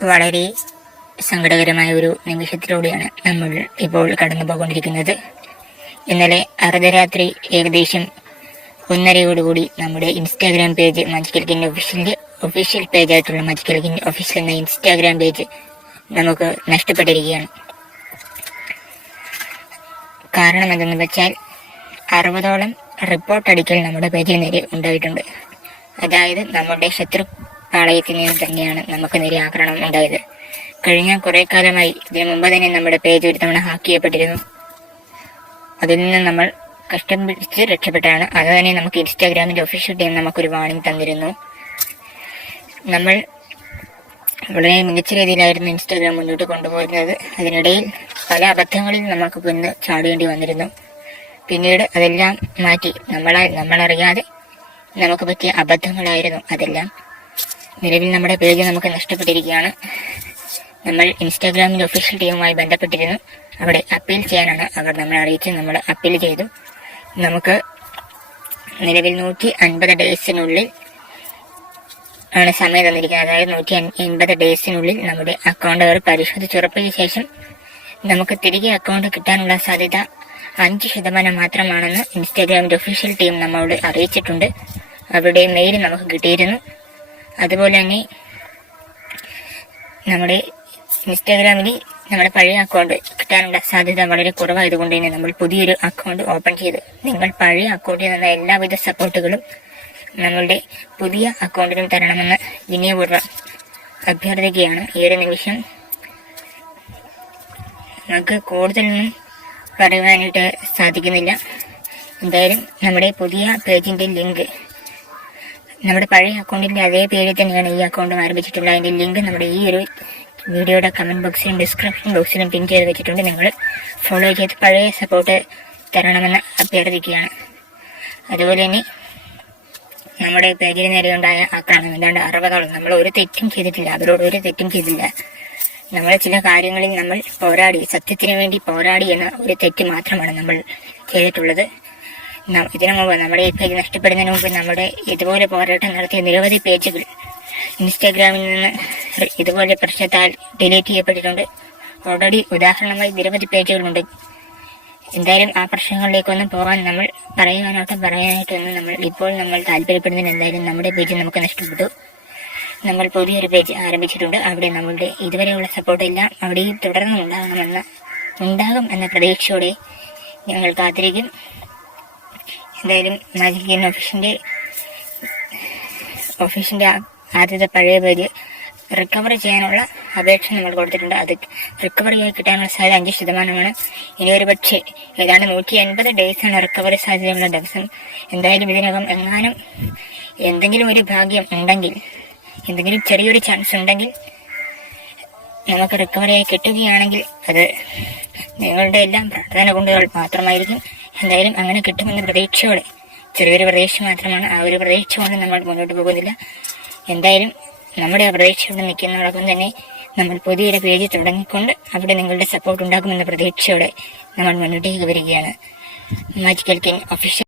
വളരെ സങ്കടകരമായ ഒരു നിമിഷത്തിലൂടെയാണ് നമ്മൾ ഇപ്പോൾ കടന്നു പോകൊണ്ടിരിക്കുന്നത് ഇന്നലെ അർദ്ധരാത്രി ഏകദേശം ഒന്നരയോടുകൂടി നമ്മുടെ ഇൻസ്റ്റാഗ്രാം പേജ് മജിക്കൽ കിങ് ഒഫീഷ്യലിന്റെ ഒഫീഷ്യൽ പേജായിട്ടുള്ള മജിക്കൽ കിങ് ഒഫീഷ്യൽ എന്ന ഇൻസ്റ്റാഗ്രാം പേജ് നമുക്ക് നഷ്ടപ്പെട്ടിരിക്കുകയാണ്. കാരണം എന്തെന്ന് വെച്ചാൽ അറുപതോളം റിപ്പോർട്ട് അടിക്കൽ നമ്മുടെ പേജിൽ നേരെ ഉണ്ടായിട്ടുണ്ട്. അതായത് നമ്മുടെ ശത്രു പാളയത്തിൽ നിന്ന് തന്നെയാണ് നമുക്ക് നിരാകരണം ഉണ്ടായത്. കഴിഞ്ഞ കുറെ കാലമായി ഇതിനു മുമ്പ് തന്നെ നമ്മുടെ പേജ് ഒരു തവണ ഹാക്ക് ചെയ്യപ്പെട്ടിരുന്നു. അതിൽ നിന്ന് നമ്മൾ കഷ്ടം പിടിച്ച് രക്ഷപ്പെട്ടാണ്. അത് തന്നെ നമുക്ക് ഇൻസ്റ്റാഗ്രാമിന്റെ ഒഫീഷ്യൽ ടീം നമുക്കൊരു വാണിംഗ് തന്നിരുന്നു. നമ്മൾ വളരെ മികച്ച രീതിയിലായിരുന്നു ഇൻസ്റ്റാഗ്രാം മുന്നോട്ട് കൊണ്ടുപോയിരുന്നത്. അതിനിടയിൽ പല അബദ്ധങ്ങളിൽ നമുക്ക് പിന്നെ ചാടേണ്ടി വന്നിരുന്നു. പിന്നീട് അതെല്ലാം മാറ്റി. നമ്മളെ നമ്മളറിയാതെ നമുക്ക് പറ്റിയ അബദ്ധങ്ങളായിരുന്നു അതെല്ലാം. നിലവിൽ നമ്മുടെ പേജ് നമുക്ക് നഷ്ടപ്പെട്ടിരിക്കുകയാണ്. നമ്മൾ ഇൻസ്റ്റാഗ്രാമിൽ ഒഫീഷ്യൽ ടീമുമായി ബന്ധപ്പെട്ടിരുന്നു. അവിടെ അപ്പീൽ ചെയ്യാനാണ് അവർ നമ്മളെ അറിയിച്ച് നമ്മൾ അപ്പീൽ ചെയ്തു. നമുക്ക് നിലവിൽ നൂറ്റി അൻപത് ഡേയ്സിനുള്ളിൽ ആണ് സമയം തന്നിരിക്കുന്നത്. അതായത് നൂറ്റി എൺപത് ഡേയ്സിനുള്ളിൽ നമ്മുടെ അക്കൗണ്ട് അവർ പരിശോധിച്ചുറപ്പിച്ച ശേഷം നമുക്ക് തിരികെ അക്കൗണ്ട് കിട്ടാനുള്ള സാധ്യത അഞ്ച് ശതമാനം മാത്രമാണെന്ന് ഇൻസ്റ്റാഗ്രാമിന്റെ ഒഫീഷ്യൽ ടീം നമ്മളോട് അറിയിച്ചിട്ടുണ്ട്. അവരുടെ മെയിൽ നമുക്ക് കിട്ടിയിരുന്നു. അതുപോലെ തന്നെ നമ്മുടെ ഇൻസ്റ്റാഗ്രാമിൽ നമ്മുടെ പഴയ അക്കൗണ്ട് കിട്ടാനുള്ള സാധ്യത വളരെ കുറവായതുകൊണ്ട് തന്നെ നമ്മൾ പുതിയൊരു അക്കൗണ്ട് ഓപ്പൺ ചെയ്ത് നിങ്ങൾ പഴയ അക്കൗണ്ടിൽ നിന്ന എല്ലാവിധ സപ്പോർട്ടുകളും നമ്മളുടെ പുതിയ അക്കൗണ്ടിലും തരണമെന്ന് വിനയപൂർവം അഭ്യർത്ഥിക്കുകയാണ്. ഈ ഒരു നിമിഷം നമുക്ക് കൂടുതലൊന്നും പറയുവാനായിട്ട് സാധിക്കുന്നില്ല. എന്തായാലും നമ്മുടെ പുതിയ പേജിന്റെ ലിങ്ക് നമ്മുടെ പഴയ അക്കൗണ്ടിന്റെ അതേ പേരിൽ തന്നെയാണ് ഈ അക്കൗണ്ടും ആരംഭിച്ചിട്ടുള്ളത്. അതിന്റെ ലിങ്ക് നമ്മുടെ ഈ ഒരു വീഡിയോയുടെ കമന്റ് ബോക്സിലും ഡിസ്ക്രിപ്ഷൻ ബോക്സിലും പിൻ ചെയ്ത് വെച്ചിട്ടുണ്ട്. നിങ്ങൾ ഫോളോ ചെയ്ത് പഴയ സപ്പോർട്ട് തരണമെന്ന് അഭ്യർത്ഥിക്കുകയാണ്. അതുപോലെ തന്നെ നമ്മുടെ പേജിൽ നേരെയുണ്ടായ ആക്രമണം. എന്താണ്ട് അറുപതോളം. നമ്മൾ ഒരു തെറ്റും ചെയ്തിട്ടില്ല. അവരോട് ഒരു തെറ്റും ചെയ്തില്ല. നമ്മൾ ചില കാര്യങ്ങളിൽ നമ്മൾ പോരാടി സത്യത്തിന് വേണ്ടി പോരാടി എന്ന ഒരു തെറ്റ് മാത്രമാണ് നമ്മൾ ചെയ്തിട്ടുള്ളത്. ഇതിനു മുമ്പ് നമ്മുടെ ഈ പേജ് നഷ്ടപ്പെടുന്നതിന് മുമ്പ് നമ്മുടെ ഇതുപോലെ പോരാട്ടം നടത്തിയ നിരവധി പേജുകൾ ഇൻസ്റ്റാഗ്രാമിൽ നിന്ന് ഇതുപോലെ പ്രശ്നത്താൽ ഡിലീറ്റ് ചെയ്യപ്പെട്ടിട്ടുണ്ട്. ഓൾറെഡി ഉദാഹരണമായി നിരവധി പേജുകളുണ്ട്. എന്തായാലും ആ പ്രശ്നങ്ങളിലേക്കൊന്നും പോകാൻ നമ്മൾ പറയാനായിട്ട് പറയാനായിട്ടൊന്നും നമ്മൾ ഇപ്പോൾ നമ്മൾ താല്പര്യപ്പെടുന്നതിന് എന്തായാലും നമ്മുടെ പേജ് നമുക്ക് നഷ്ടപ്പെട്ടു. നമ്മൾ പുതിയൊരു പേജ് ആരംഭിച്ചിട്ടുണ്ട്. അവിടെ നമ്മളുടെ ഇതുവരെയുള്ള സപ്പോർട്ട് എല്ലാം അവിടെയും തുടർന്നും ഉണ്ടാകണമെന്ന ഉണ്ടാകും എന്ന പ്രതീക്ഷയോടെ ഞങ്ങൾ കാത്തിരിക്കും എന്തായാലും മാജിക് ഗെയിം ഓഫീസിന്റെ ഓഫീസിന്റെ ആദ്യത്തെ പഴയ പേര് റിക്കവർ ചെയ്യാനുള്ള അപേക്ഷ നമ്മൾ കൊടുത്തിട്ടുണ്ട്. അത് റിക്കവറി ആയി കിട്ടാനുള്ള സാധ്യത അഞ്ച് ശതമാനമാണ്. ഇനി ഒരു പക്ഷേ ഏതാണ്ട് നൂറ്റി എൺപത് ഡേയ്സ് ആണ് റിക്കവറി സാധ്യതയുള്ള ദിവസം. എന്തായാലും ഇതിനകം എങ്ങാനും എന്തെങ്കിലും ഒരു ഭാഗ്യം ഉണ്ടെങ്കിൽ എന്തെങ്കിലും ചെറിയൊരു ചാൻസ് ഉണ്ടെങ്കിൽ നമുക്ക് റിക്കവറി ആയി കിട്ടുകയാണെങ്കിൽ അത് നിങ്ങളുടെ എല്ലാം പ്രാർത്ഥന കൊണ്ടുകൾ മാത്രമായിരിക്കും. എന്തായാലും അങ്ങനെ കിട്ടുമെന്ന പ്രതീക്ഷയോടെ ചെറിയൊരു പ്രതീക്ഷ മാത്രമാണ്. ആ ഒരു പ്രതീക്ഷ കൊണ്ട് നമ്മൾ മുന്നോട്ട് പോകുന്നില്ല. എന്തായാലും നമ്മുടെ ആ പ്രതീക്ഷയോടെ നിൽക്കുന്നതോടൊപ്പം തന്നെ നമ്മൾ പുതിയൊരു പേജ് തുടങ്ങിക്കൊണ്ട് അവിടെ നിങ്ങളുടെ സപ്പോർട്ട് ഉണ്ടാകുമെന്ന പ്രതീക്ഷയോടെ നമ്മൾ മുന്നോട്ടേക്ക് വരികയാണ്. Magical king official